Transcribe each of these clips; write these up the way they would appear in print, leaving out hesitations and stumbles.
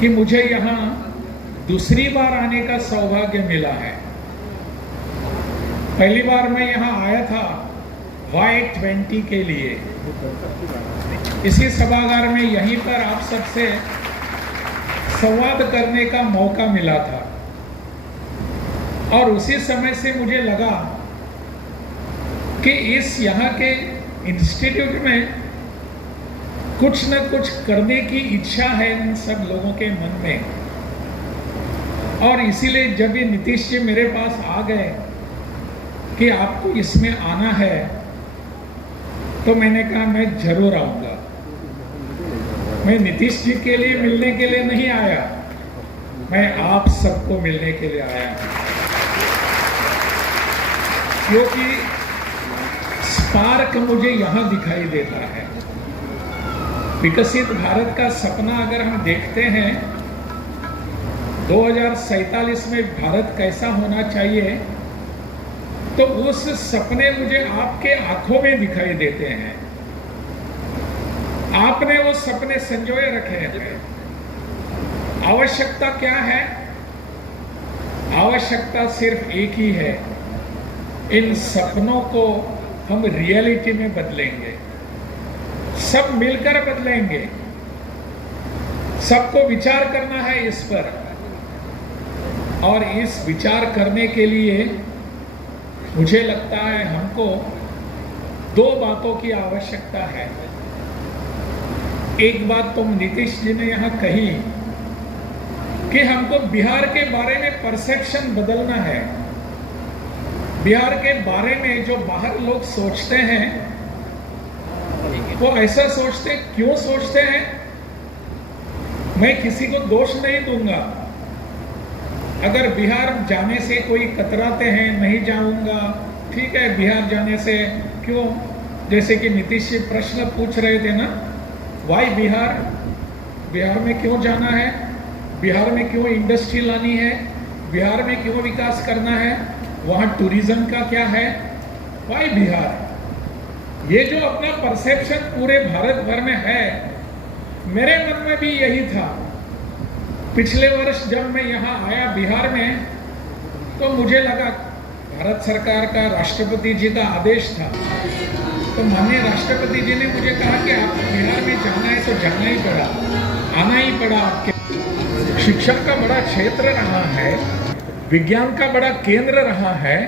कि मुझे यहाँ दूसरी बार आने का सौभाग्य मिला है। पहली बार मैं यहाँ आया था Y20 के लिए। इसी सभागार में यहीं पर आप सबसे संवाद करने का मौका मिला था और उसी समय से मुझे लगा कि इस यहाँ के इंस्टीट्यूट में कुछ न कुछ करने की इच्छा है इन सब लोगों के मन में। और इसीलिए जब ये नीतीश जी मेरे पास आ गए कि आपको इसमें आना है, तो मैंने कहा मैं जरूर आऊंगा। मैं नीतीश जी के लिए मिलने के लिए नहीं आया, मैं आप सबको मिलने के लिए आया हूं, क्योंकि स्पार्क मुझे यहां दिखाई देता है। विकसित भारत का सपना अगर हम देखते हैं 2047 में भारत कैसा होना चाहिए, तो उस सपने मुझे आपके आंखों में दिखाई देते हैं। आपने वो सपने संजोए रखे हैं। आवश्यकता क्या है? आवश्यकता सिर्फ एक ही है, इन सपनों को हम रियलिटी में बदलेंगे, सब मिलकर बदलेंगे। सबको विचार करना है इस पर, और इस विचार करने के लिए मुझे लगता है हमको दो बातों की आवश्यकता है। एक बात तो नीतीश जी ने यहां कही कि हमको बिहार के बारे में परसेप्शन बदलना है। बिहार के बारे में जो बाहर लोग सोचते हैं, वो ऐसा सोचते, क्यों सोचते हैं? मैं किसी को दोष नहीं दूंगा। अगर बिहार जाने से कोई कतराते हैं, नहीं जाऊंगा, ठीक है, बिहार जाने से क्यों? जैसे कि नीतीश जी प्रश्न पूछ रहे थे ना, वाई बिहार? बिहार में क्यों जाना है? बिहार में क्यों इंडस्ट्री लानी है? बिहार में क्यों विकास करना है? वहां टूरिज्म का क्या है? वाई बिहार? ये जो अपना परसेप्शन पूरे भारत भर में है, मेरे मन में भी यही था। पिछले वर्ष जब मैं यहाँ आया बिहार में, तो मुझे लगा भारत सरकार का, राष्ट्रपति जी का आदेश था, तो माननीय राष्ट्रपति जी ने मुझे कहा कि आपको बिहार में जाना है तो जाना ही पड़ा, आना ही पड़ा। आपके शिक्षा का बड़ा क्षेत्र रहा है, विज्ञान का बड़ा केंद्र रहा है।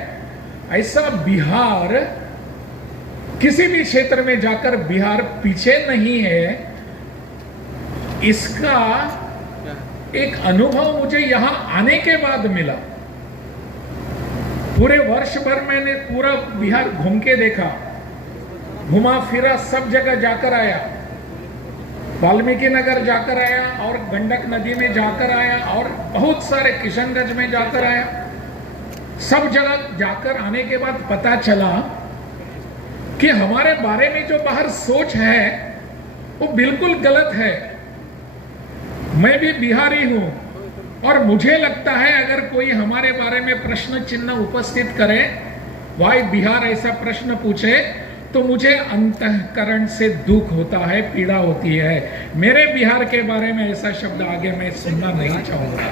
ऐसा बिहार, किसी भी क्षेत्र में जाकर बिहार पीछे नहीं है। इसका एक अनुभव मुझे यहां आने के बाद मिला। पूरे वर्ष भर मैंने पूरा बिहार घूम के देखा, घुमा फिरा, सब जगह जाकर आया। वाल्मीकि नगर जाकर आया और गंडक नदी में जाकर आया और बहुत सारे किशनगंज में जाकर आया। सब जगह जाकर आने के बाद पता चला कि हमारे बारे में जो बाहर सोच है वो बिल्कुल गलत है। मैं भी बिहारी हूं और मुझे लगता है अगर कोई हमारे बारे में प्रश्न चिन्ह उपस्थित करे, वाई बिहार ऐसा प्रश्न पूछे, तो मुझे अंतःकरण से दुख होता है, पीड़ा होती है। मेरे बिहार के बारे में ऐसा शब्द आगे मैं सुनना नहीं चाहूंगा।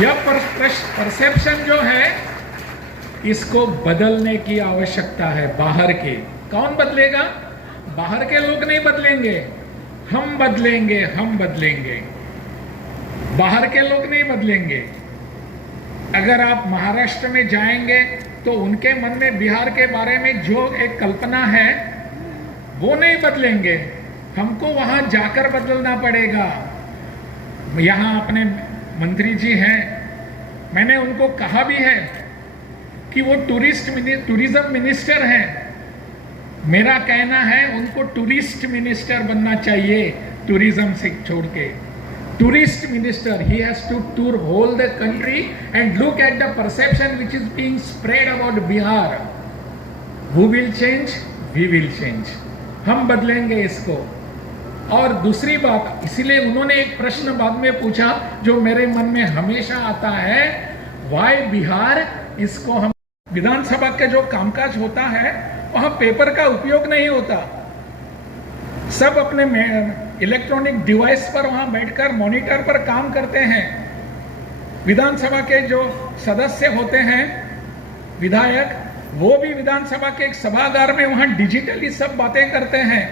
यह परसेप्शन जो है, इसको बदलने की आवश्यकता है। बाहर के कौन बदलेगा? बाहर के लोग नहीं बदलेंगे, हम बदलेंगे, हम बदलेंगे। बाहर के लोग नहीं बदलेंगे। अगर आप महाराष्ट्र में जाएंगे तो उनके मन में बिहार के बारे में जो एक कल्पना है वो नहीं बदलेंगे, हमको वहां जाकर बदलना पड़ेगा। यहां अपने मंत्री जी हैं, मैंने उनको कहा भी है कि वो टूरिज्म मिनिस्टर हैं। मेरा कहना है उनको टूरिस्ट मिनिस्टर बनना चाहिए, टूरिज्म से छोड़ के। Tourist minister, he has to tour whole the country and look at the perception which is being spread about Bihar. Who will change? We will change. हम बदलेंगे इसको। और दूसरी बात, इसीलिए उन्होंने एक प्रश्न बाद में पूछा जो मेरे मन में हमेशा आता है, वाई बिहार? इसको हम विधानसभा का जो कामकाज होता है वहां पेपर का उपयोग नहीं होता। सब अपने इलेक्ट्रॉनिक डिवाइस पर वहां बैठकर मॉनिटर पर काम करते हैं। विधानसभा के जो सदस्य होते हैं, विधायक, वो भी विधानसभा के एक सभागार में वहां डिजिटली सब बातें करते हैं।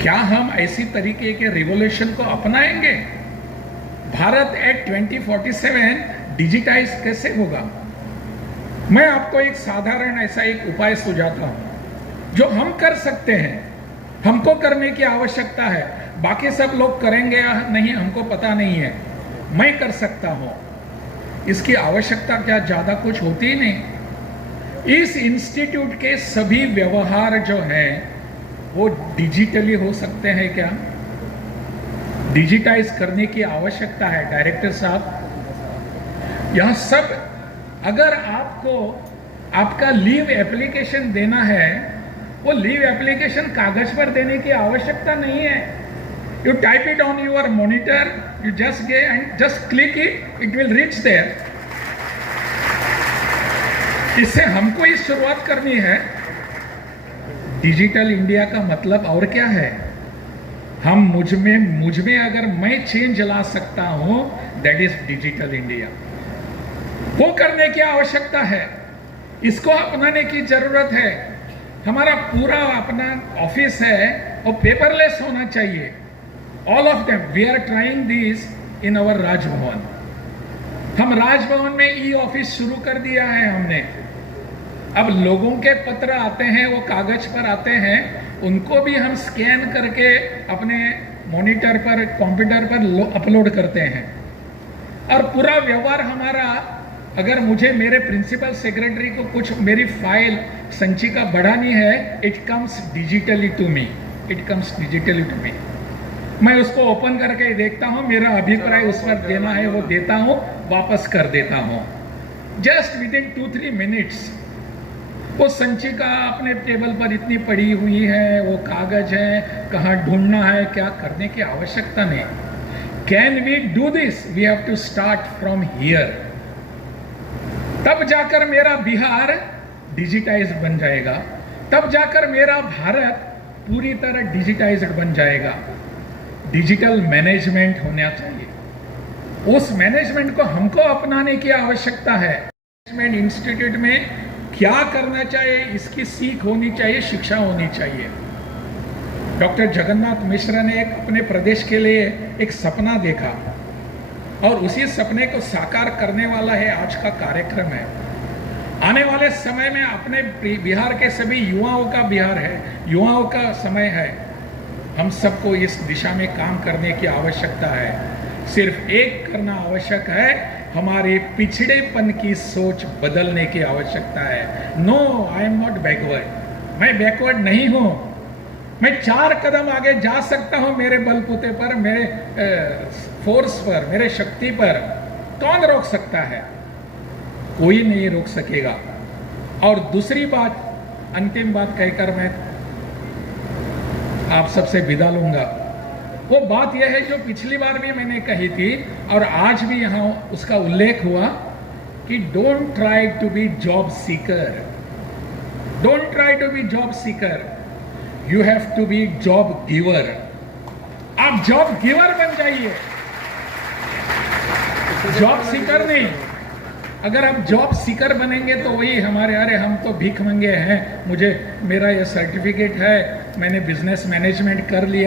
क्या हम ऐसी तरीके के रिवॉल्यूशन को अपनाएंगे? भारत एट 2047 डिजिटाइज कैसे होगा? मैं आपको एक साधारण ऐसा एक उपाय सुझाता हूं जो हम कर सकते हैं, हमको करने की आवश्यकता है। बाकी सब लोग करेंगे या नहीं हमको पता नहीं है, मैं कर सकता हूं। इसकी आवश्यकता क्या ज्यादा कुछ होती ही नहीं। इस इंस्टीट्यूट के सभी व्यवहार जो है वो डिजिटली हो सकते हैं क्या? डिजिटाइज करने की आवश्यकता है। डायरेक्टर साहब, यह सब अगर आपको आपका लीव एप्लीकेशन देना है, वो लीव एप्लीकेशन कागज पर देने की आवश्यकता नहीं है। You type it on your monitor, you just go and just click it, it will reach there. इससे हमको ही शुरुआत करनी है। डिजिटल इंडिया का मतलब और क्या है? हम मुझ में अगर मैं चेंज ला सकता हूं, दैट इज डिजिटल इंडिया। वो करने की आवश्यकता है, इसको अपनाने की जरूरत है। हमारा पूरा अपना ऑफिस है वो पेपरलेस होना चाहिए। All of them we are trying this in our Rajbhavan. हम राजभवन में ई ऑफिस शुरू कर दिया है हमने। अब लोगों के पत्र आते हैं, वो कागज पर आते हैं, उनको भी हम स्कैन करके अपने मॉनिटर पर, कंप्यूटर पर अपलोड करते हैं। और पूरा व्यवहार हमारा, अगर मुझे मेरे प्रिंसिपल सेक्रेटरी को कुछ मेरी फाइल संचिका बढ़ानी है, it comes digitally to me, it comes digitally to me. मैं उसको ओपन करके देखता हूं, मेरा अभिप्राय उस पर देना है वो देता हूं, वापस कर देता हूं। जस्ट विद इन 2-3 मिनट्स वो संचिका अपने टेबल पर इतनी पड़ी हुई है, वो कागज है, कहां ढूंढना है, क्या करने की आवश्यकता नहीं। Can we do this? We have to start from here. तब जाकर मेरा बिहार डिजिटाइज्ड बन जाएगा, तब जाकर मेरा भारत पूरी तरह डिजिटाइज्ड बन जाएगा। डिजिटल मैनेजमेंट होना चाहिए। उस मैनेजमेंट को हमको अपनाने की आवश्यकता है। मैनेजमेंट इंस्टीट्यूट में क्या करना चाहिए, इसकी सीख होनी चाहिए, शिक्षा होनी चाहिए। डॉक्टर जगन्नाथ मिश्र ने एक अपने प्रदेश के लिए एक सपना देखा और उसी सपने को साकार करने वाला है आज का कार्यक्रम है। आने वाले समय में अपने बिहार के सभी युवाओं का बिहार है, युवाओं का समय है। हम सबको इस दिशा में काम करने की आवश्यकता है। सिर्फ एक करना आवश्यक है, हमारे पिछड़ेपन की सोच बदलने की आवश्यकता है। No, I am not backward. मैं बैकवर्ड नहीं हूं। मैं 4 कदम आगे जा सकता हूं मेरे बलबूते पर, मेरे फोर्स पर, मेरे शक्ति पर। कौन रोक सकता है? कोई नहीं रोक सकेगा। और दूसरी बात, अंतिम बात कहकर मैं आप सबसे विदा लूंगा। वो बात यह है जो पिछली बार भी मैंने कही थी और आज भी यहां उसका उल्लेख हुआ कि don't try to be job seeker. Don't try to be job seeker, you have to be job giver. आप जॉब गिवर बन जाइए, जॉब सीकर नहीं। अगर आप जॉब सीकर बनेंगे तो वही हमारे, अरे हम तो भीख मंगे हैं, मुझे मेरा ये सर्टिफिकेट है, मैंने बिजनेस मैनेजमेंट कर लिया।